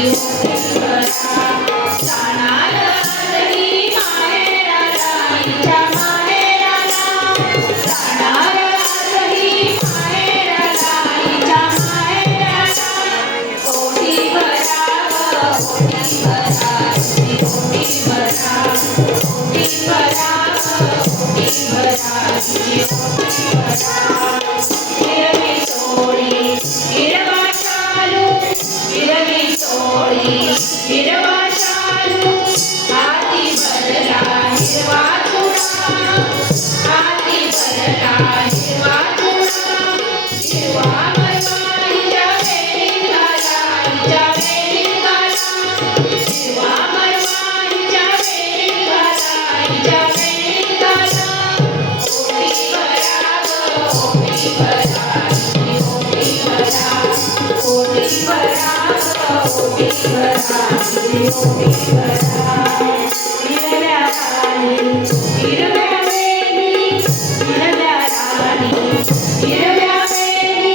ना ओळी मराठी मराठी मराठी मराठी मराठी वादि भरावा थो आदिफल लायवाथ शिवाय जे जेवाय जे ओळी बोली ओळी व Vishwara, Vishwara, Vishwara.